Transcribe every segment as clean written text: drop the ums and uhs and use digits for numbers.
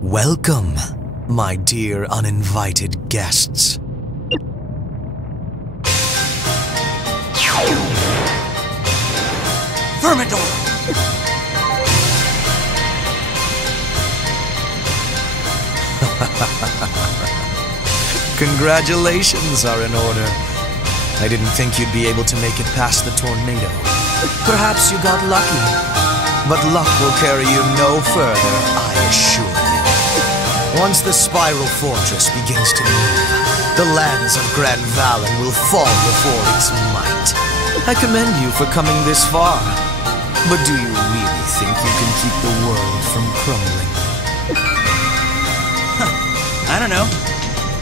Welcome, my dear uninvited guests. Thermidor! Congratulations are in order. I didn't think you'd be able to make it past the tornado. Perhaps you got lucky, but luck will carry you no further, I assure you. Once the spiral fortress begins to move, the lands of Grand Valen will fall before its might. I commend you for coming this far, but do you really think you can keep the world from crumbling? I don't know.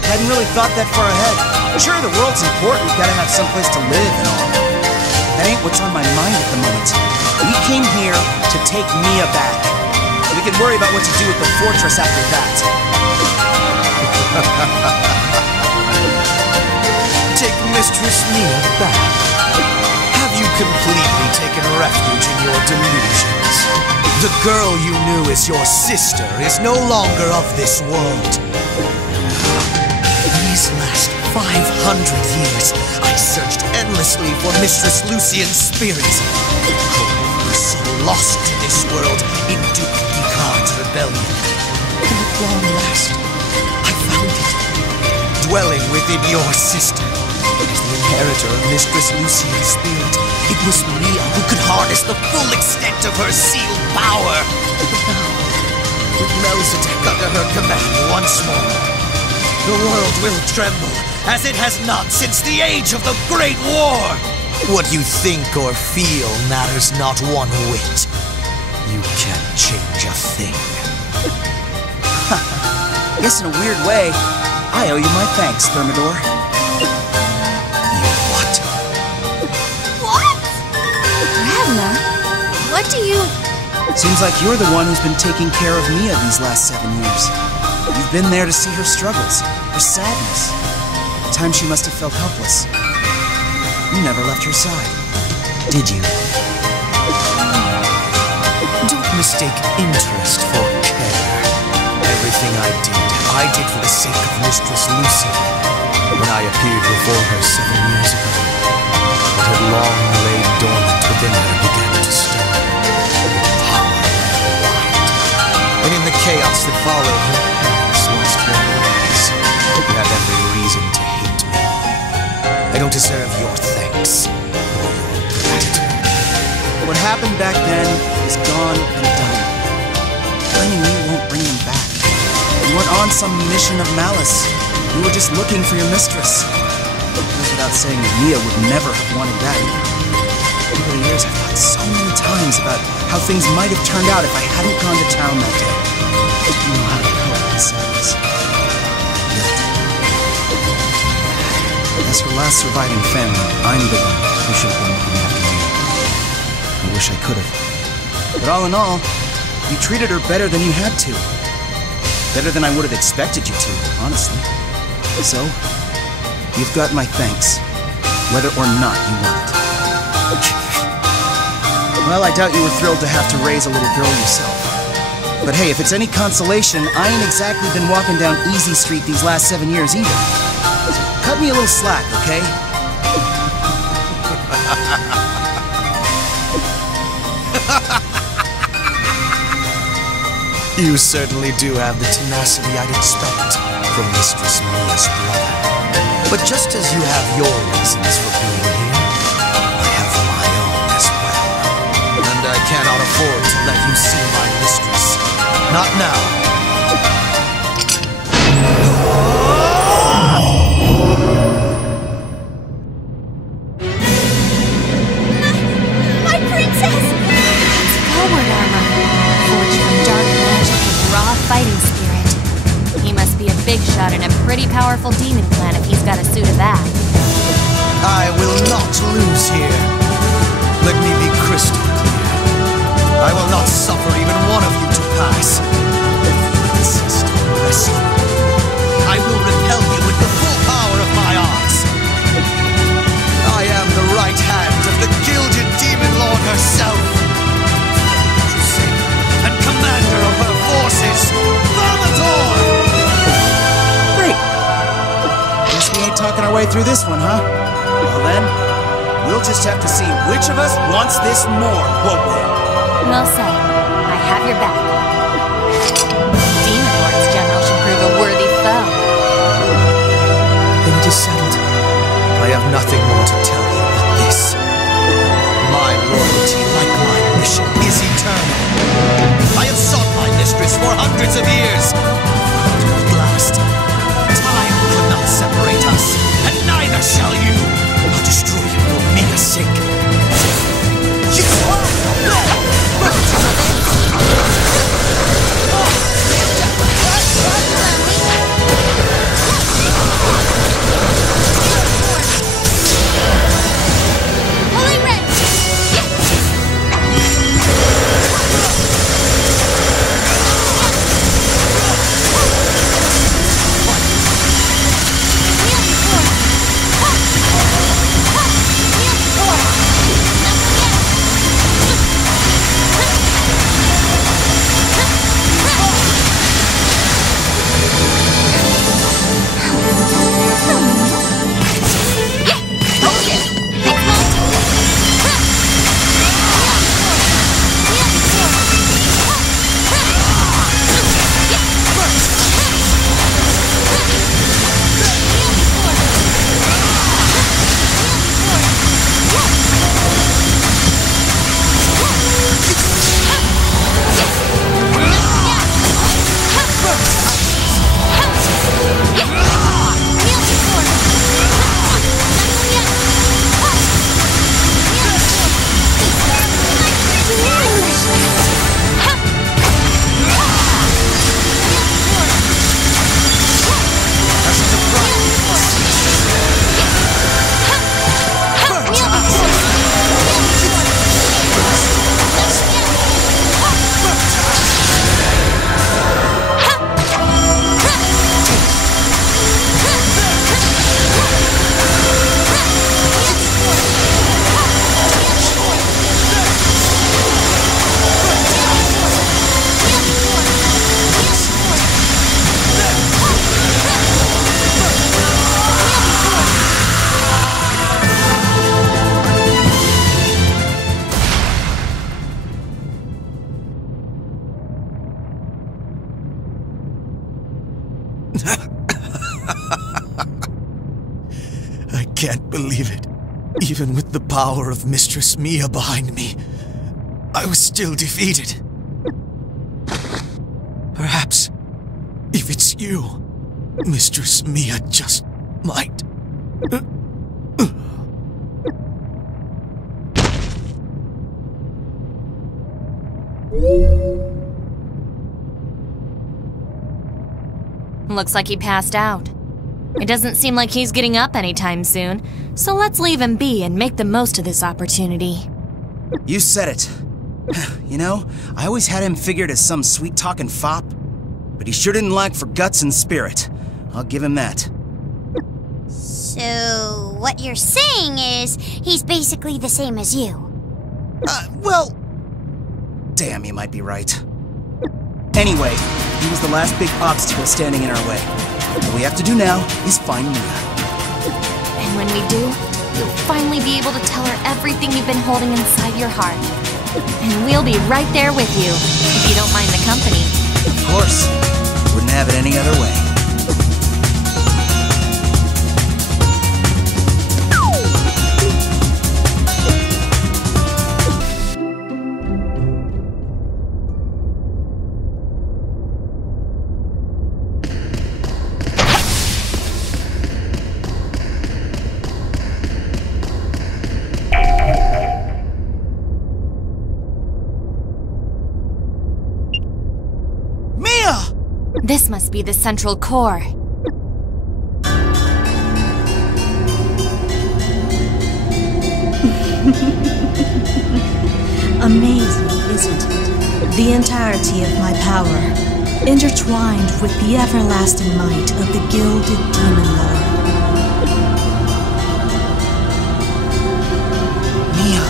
Hadn't really thought that far ahead. Sure, the world's important, gotta have someplace to live and all. That ain't what's on my mind at the moment. We came here to take Mia back. We can worry about what to do with the fortress after that. Take Mistress Mia back? Have you completely taken refuge in your delusions? The girl you knew as your sister is no longer of this world. These last 500 years, I searched endlessly for Mistress Lucian's spirit. I was so lost to this world in Duke Gicard's rebellion. And at long last, I found it. Dwelling within your sister. As the inheritor of Mistress Lucian's spirit, it was Mia who could harness the full extent of her sealed power. But now, with Melzadek under her command once more, the world will tremble as it has not since the age of the Great War. What you think or feel matters not one whit. You can't change a thing. Guess in a weird way, I owe you my thanks, Thermidor. You what? What? Ravna, what do you... Seems like you're the one who's been taking care of Mia these last 7 years. You've been there to see her struggles, her sadness. The time she must have felt helpless. You never left her side, did you? Don't mistake interest for care. Everything I did for the sake of Mistress Lucy. When I appeared before her 7 years ago, what had long laid dormant within her began to stir. Power ran wild. And in the chaos that followed, her parents lost their lives. You have every reason to hate me. I don't deserve your thanks or your gratitude. What happened back then is gone and done. Blaming you won't bring them back. You weren't on some mission of malice. You were just looking for your mistress. It goes without saying that Mia would never have wanted that either. Over the years, I've thought so many times about how things might have turned out if I hadn't gone to town that day. You know how to cope with sadness. As her last surviving family, I'm the one who should have been looking after Mia. I wish I could have. But all in all, you treated her better than you had to. Better than I would have expected you to, honestly. So, you've got my thanks, whether or not you want it. Well, I doubt you were thrilled to have to raise a little girl yourself. But hey, if it's any consolation, I ain't exactly been walking down Easy Street these last 7 years either. So cut me a little slack, okay? You certainly do have the tenacity I'd expect from Mistress Mia's brother. But just as you have your reasons for being here, I have my own as well. And I Not now. My princess! It's forward armor, forged from dark magic and raw fighting spirit. He must be a big shot and a pretty powerful demon clan if he's got a suit of that. I will not lose here. Let me be crystal clear. I will not suffer even one of you to pass. If you insist on wrestling, I will repel you with the full power of my arms. I am the right hand of the gilded demon lord herself. Crusader and commander of her forces, Valmator! Great. Guess we ain't talking our way through this one, huh? Well then, we'll just have to see which of us wants this more, won't we? Well said. I have your back. Demon Lord's general should prove a worthy foe. Then it is settled. I have nothing more to tell you but this. My loyalty, like my mission, is eternal. I have sought my mistress for hundreds of years. At last, time could not separate us, and neither shall you. I'll destroy you for Mia's sake. Holy Red! I can't believe it. Even with the power of Mistress Mia behind me, I was still defeated. Perhaps, if it's you, Mistress Mia just might. Looks like he passed out. It doesn't seem like he's getting up anytime soon, so let's leave him be and make the most of this opportunity. You said it. You know, I always had him figured as some sweet-talking fop, but he sure didn't lack for guts and spirit. I'll give him that. So, what you're saying is, he's basically the same as you. Well... Damn, you might be right. Anyway, he was the last big obstacle standing in our way. All we have to do now is find Mia. And when we do, you'll finally be able to tell her everything you've been holding inside your heart. And we'll be right there with you, if you don't mind the company. Of course. Wouldn't have it any other way. This must be the central core. Amazing, isn't it? The entirety of my power, intertwined with the everlasting might of the Gilded Demon Lord. Mia.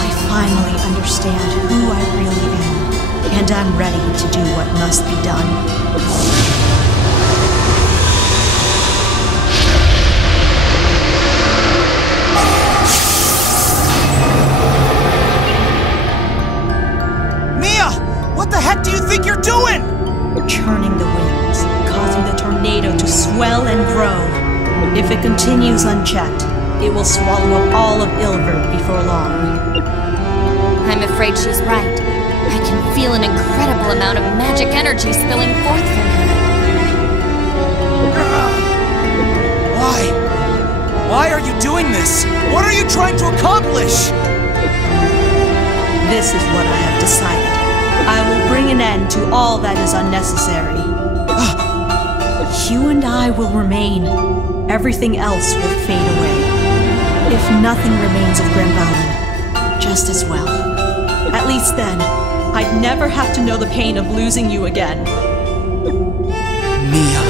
I finally understand who I really am, and I'm ready to do what must be done. What the heck do you think you're doing? Churning the winds, causing the tornado to swell and grow. If it continues unchecked, it will swallow up all of Ilvard before long. I'm afraid she's right. I can feel an incredible amount of magic energy spilling forth from her. Why? Why are you doing this? What are you trying to accomplish? This is what I have decided. I will bring an end to all that is unnecessary. You and I will remain. Everything else will fade away. If nothing remains of Grimvallen, just as well. At least then, I'd never have to know the pain of losing you again. Mia.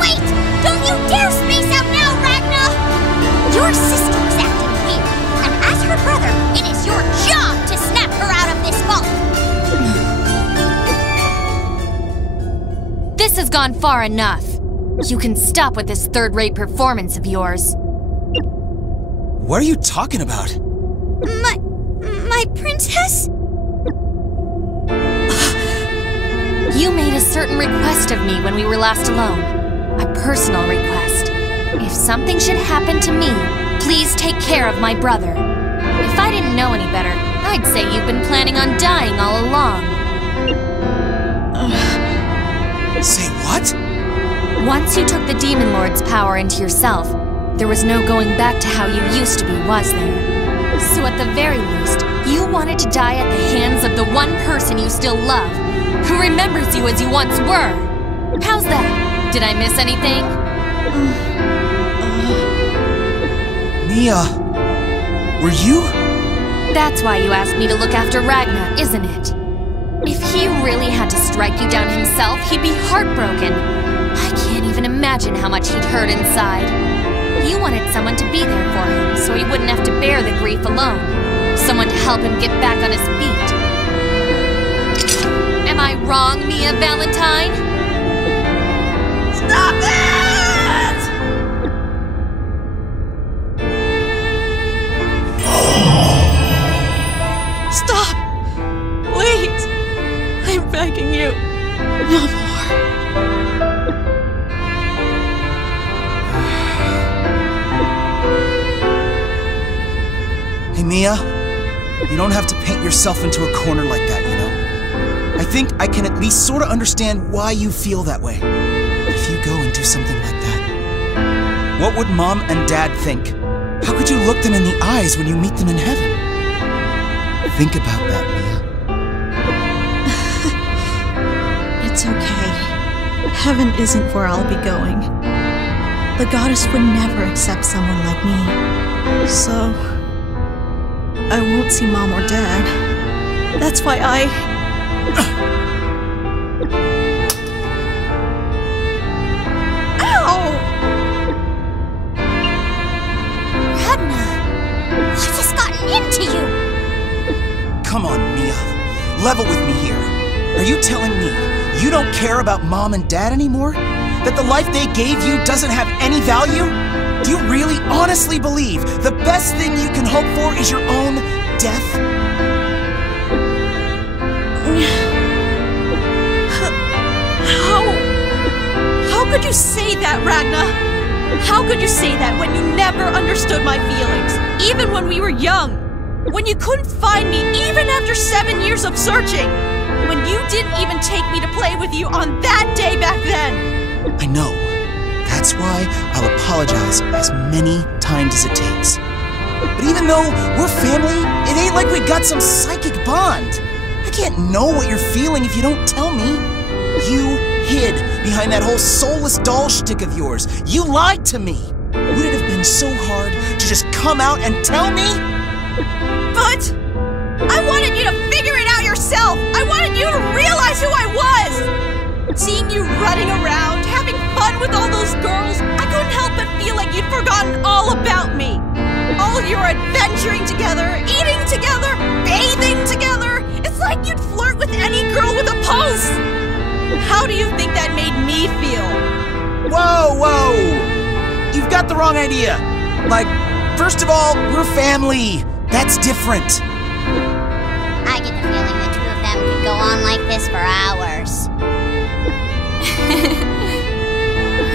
Wait! Don't you dare space out now, Ragna! Your sister is acting weird, and as her brother, it is your job to snap her out of this funk! This has gone far enough. You can stop with this third-rate performance of yours. What are you talking about? My princess? You made a certain request of me when we were last alone. A personal request. If something should happen to me, please take care of my brother. If I didn't know any better, I'd say you've been planning on dying all along. Say what? Once you took the Demon Lord's power into yourself, there was no going back to how you used to be, was there? So at the very least, you wanted to die at the hands of the one person you still love, who remembers you as you once were. How's that? Did I miss anything? Mia, were you? That's why you asked me to look after Ragna, isn't it? If he really had to strike you down himself, he'd be heartbroken. I can't even imagine how much he'd hurt inside. You wanted someone to be there for him, so he wouldn't have to bear the grief alone. Someone to help him get back on his feet. Am I wrong, Mia Valentine? Stop it! Stop! Please! I'm begging you. No more. Hey, Mia, you don't have to paint yourself into a corner like that, you know? I think I can at least sort of understand why you feel that way. If you go and do something like that, what would Mom and Dad think? How could you look them in the eyes when you meet them in heaven? Think about that, Mia. It's okay. Heaven isn't where I'll be going. The goddess would never accept someone like me. So I won't see Mom or Dad. That's why Ow! Ragna, what has gotten into you? Come on, Mia. Level with me here. Are you telling me you don't care about Mom and Dad anymore? That the life they gave you doesn't have any value? Do you really honestly believe the best thing you can hope for is your own death? How could you say that, Ragna? How could you say that when you never understood my feelings? Even when we were young? When you couldn't find me even after 7 years of searching? When you didn't even take me to play with you on that day back then? I know. That's why I'll apologize as many times as it takes. But even though we're family, it ain't like we got some psychic bond. I can't know what you're feeling if you don't tell me. You hid behind that whole soulless doll shtick of yours. You lied to me. Would it have been so hard to just come out and tell me? But I wanted you to figure it out yourself. I wanted you to realize who I was. Seeing you running around, having fun with all those girls, I couldn't help but feel like you'd forgotten all about me. All your adventuring together, eating together, bathing together. It's like you'd flirt with any girl with a pulse. How do you think that made me feel? Whoa, whoa! You've got the wrong idea. Like, first of all, we're family. That's different. I get the feeling the two of them could go on like this for hours.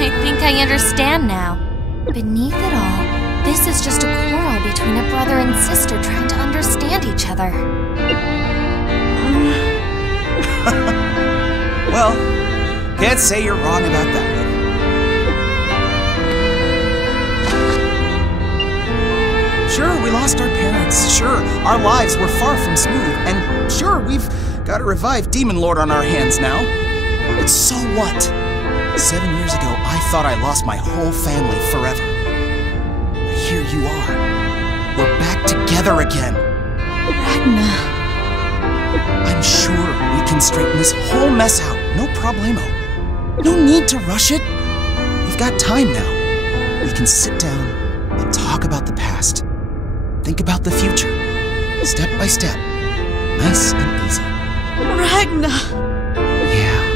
I think I understand now. Beneath it all, this is just a quarrel between a brother and sister trying to understand each other. Well, can't say you're wrong about that one. Sure, we lost our parents. Sure, our lives were far from smooth. And sure, we've got a revived demon lord on our hands now. But so what? 7 years ago, I thought I lost my whole family forever. But here you are. We're back together again. Ragna. I'm sure we can straighten this whole mess out. No problemo. No need to rush it. We've got time now. We can sit down and talk about the past. Think about the future. Step by step. Nice and easy. Ragna. Yeah.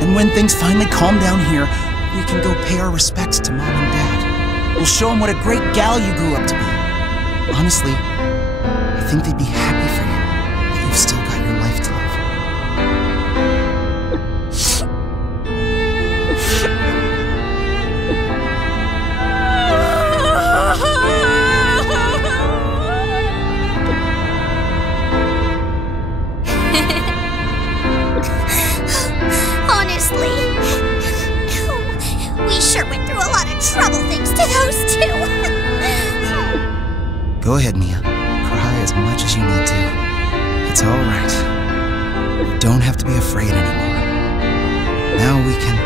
And when things finally calm down here, we can go pay our respects to Mom and Dad. We'll show them what a great gal you grew up to be. Honestly, I think they'd be happy for you that you've still got your life to live. Honestly, we sure went through a lot of trouble thanks to those two. Go ahead, Mia. Cry as much as you need to. It's all right. You don't have to be afraid anymore. Now we can...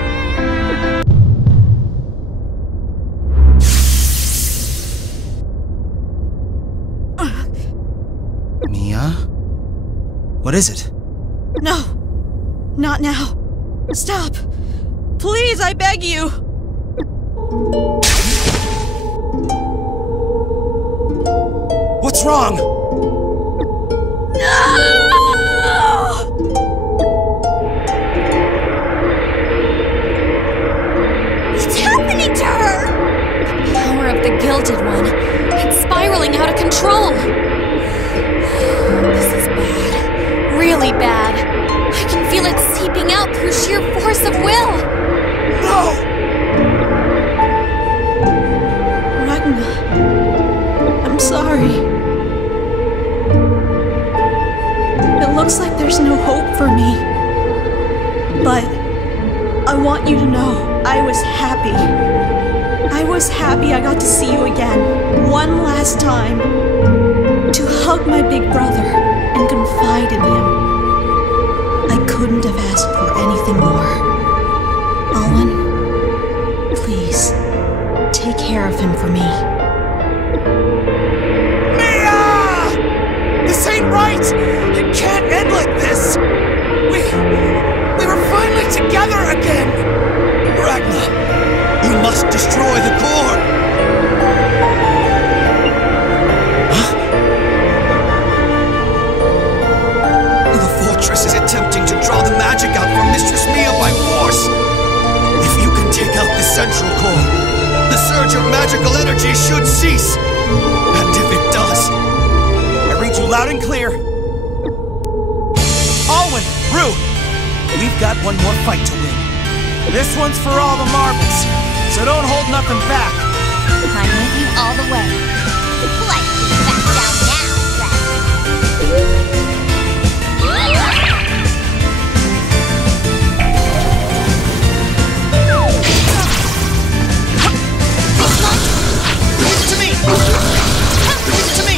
Mia? What is it? No, not now. Stop. Please, I beg you. What's wrong? No! What's happening to her? The power of the Gilded One. It's spiraling out of control. This is bad. Really bad. I can feel it seeping out through sheer force of will. No! Ragna, I'm sorry. It looks like there's no hope for me. But I want you to know I was happy. I was happy I got to see you again, one last time. To hug my big brother and confide in him. I couldn't have asked for anything more. Alwyn, please, take care of him for me. Mia! This ain't right! It can't end like this! We were finally together again! Ragna, you must destroy the core! Huh? The fortress is attempting to draw the magic out from Mistress Mia by force! If you can take out the central core, the surge of magical energy should cease! And if it does... I read you loud and clear. Alwyn, Rue, we've got one more fight to win. This one's for all the marbles, so don't hold nothing back. I'm with you all the way. Like we back down now, Ragna. To me! To me!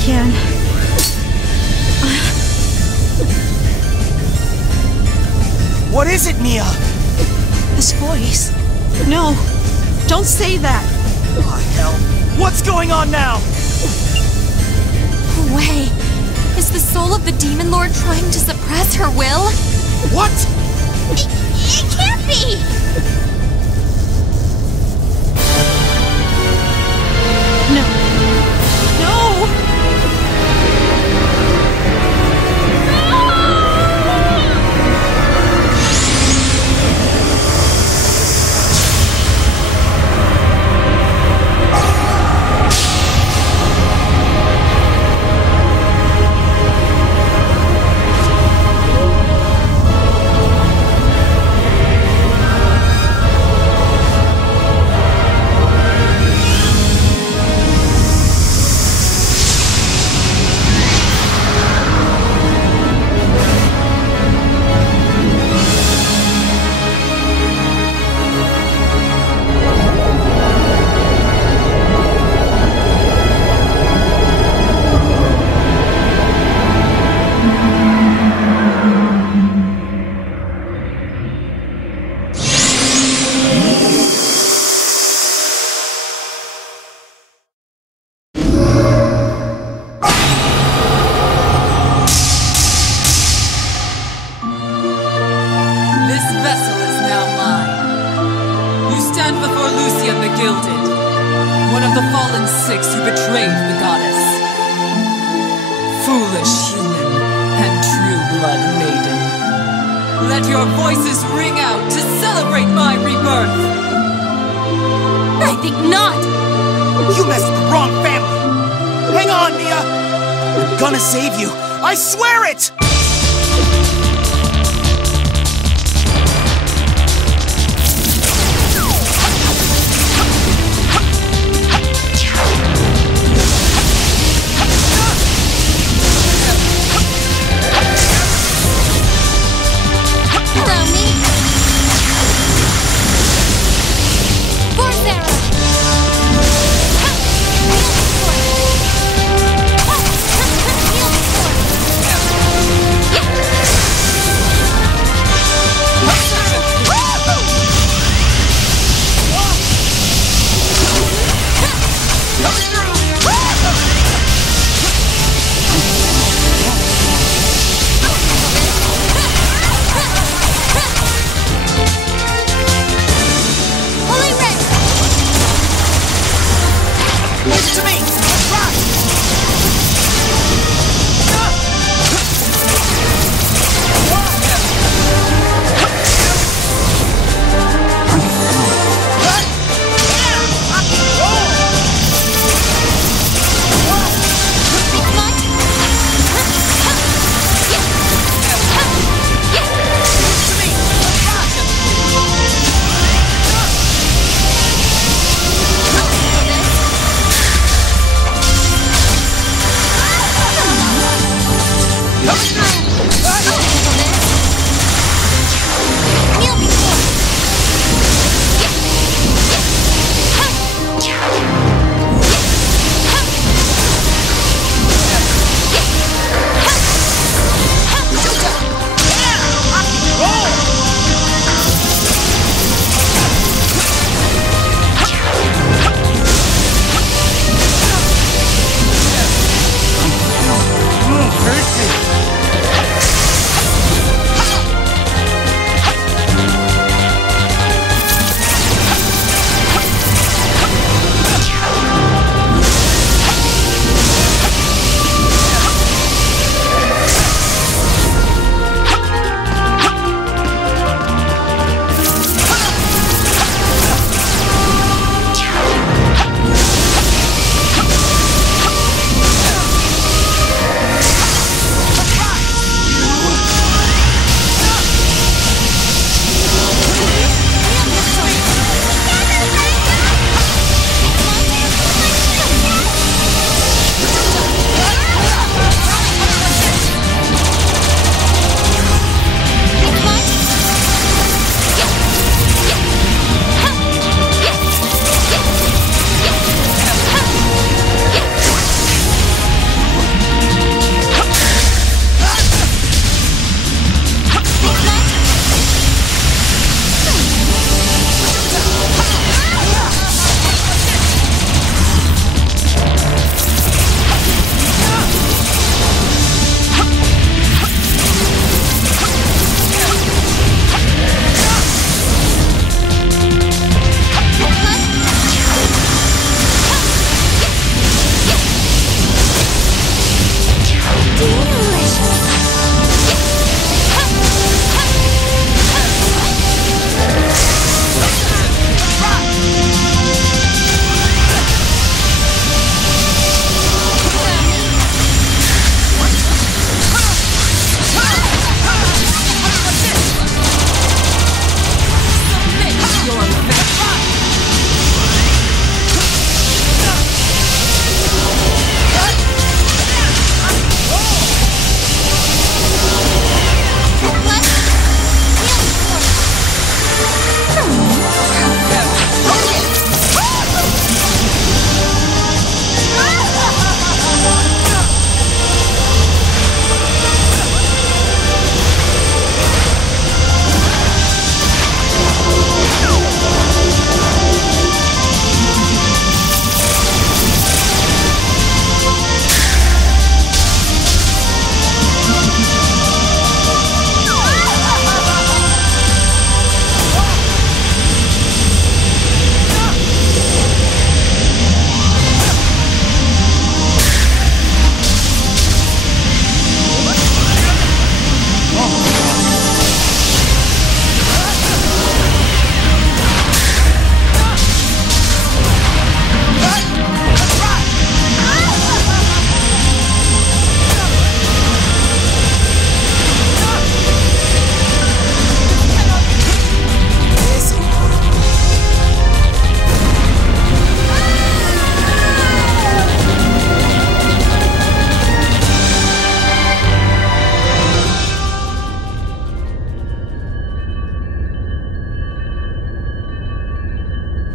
can. What is it, Mia? This voice. No, don't say that. Oh, hell. What's going on now? Wei, is the soul of the Demon Lord trying to suppress her will? What? It can't be! No. No! Foolish human and true-blood maiden. Let your voices ring out to celebrate my rebirth! I think not! You messed with the wrong family! Hang on, Mia! I'm gonna save you! I swear it!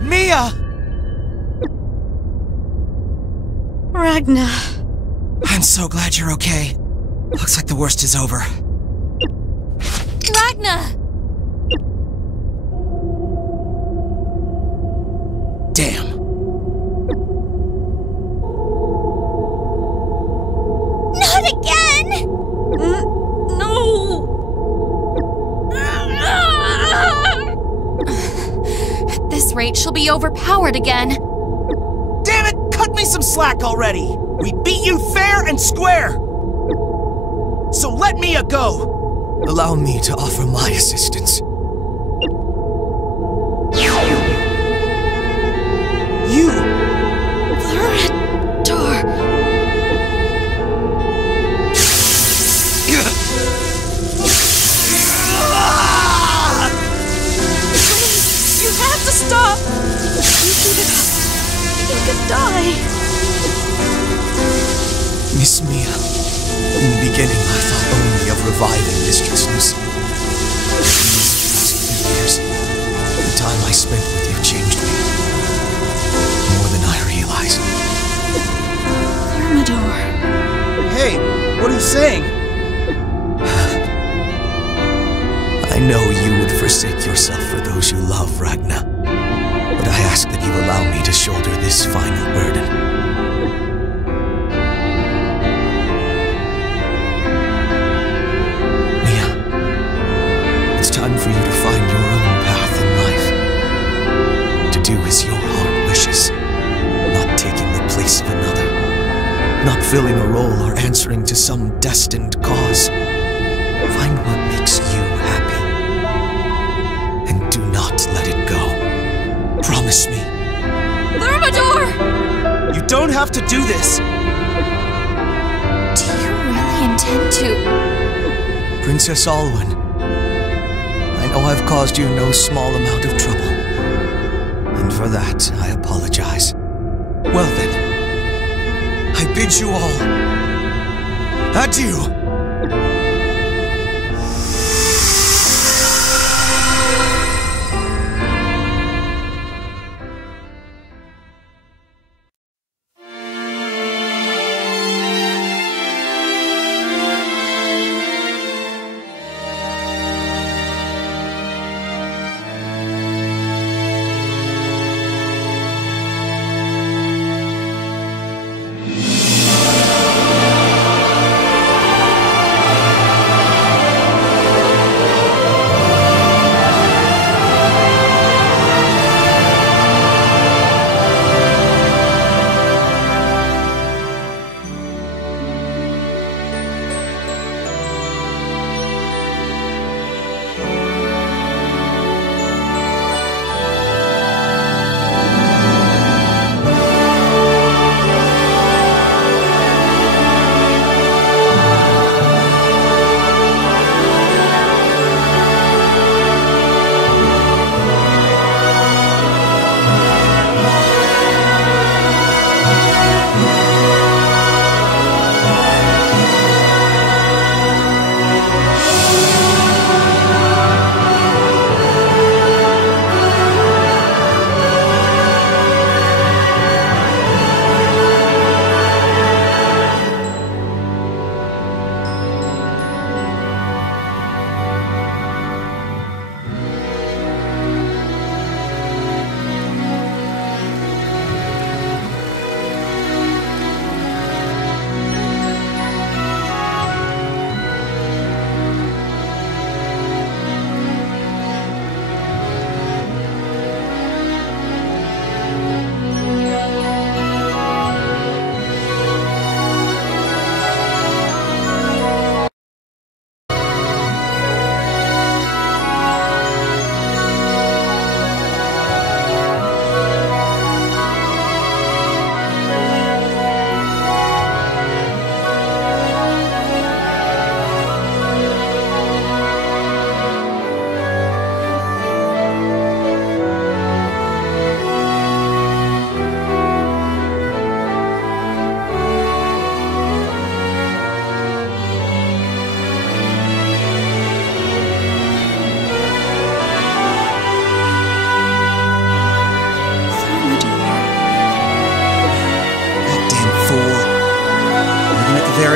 Mia! Ragna. I'm so glad you're okay. Looks like the worst is over. Ragna! Damn. Not again! No! At this rate, she'll be overpowered again. Damn it! Cut me some slack already! We beat you fair and square! So let Mia go! Allow me to offer my assistance. You! Ilvard! You have to stop! You keep it up. You could die. Miss Mia, in the beginning I thought only of reviving Mistress Lucy. These past few years, the time I spent with you changed me. More than I realized. Thermidor. Hey, what are you saying? I know you would forsake yourself for those you love, Ragna. But I ask that you allow me to shoulder this final burden. Mia, it's time for you to find your own path in life. To do as your heart wishes, not taking the place of another. Not filling a role or answering to some destined cause. Find what makes you happy. And do not let it go. Promise me. Thermidor! You don't have to do this. Do you really intend to... Princess Alwyn, I know I've caused you no small amount of trouble. And for that, I apologize. Well then, I bid you all adieu.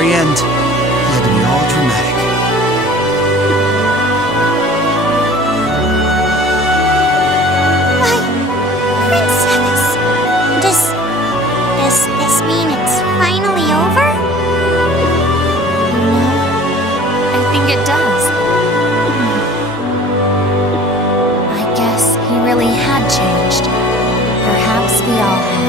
very end, he had to be all dramatic. My princess. Does this mean it's finally over? No, I think it does. I guess he really had changed. Perhaps we all have.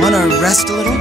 Wanna rest a little?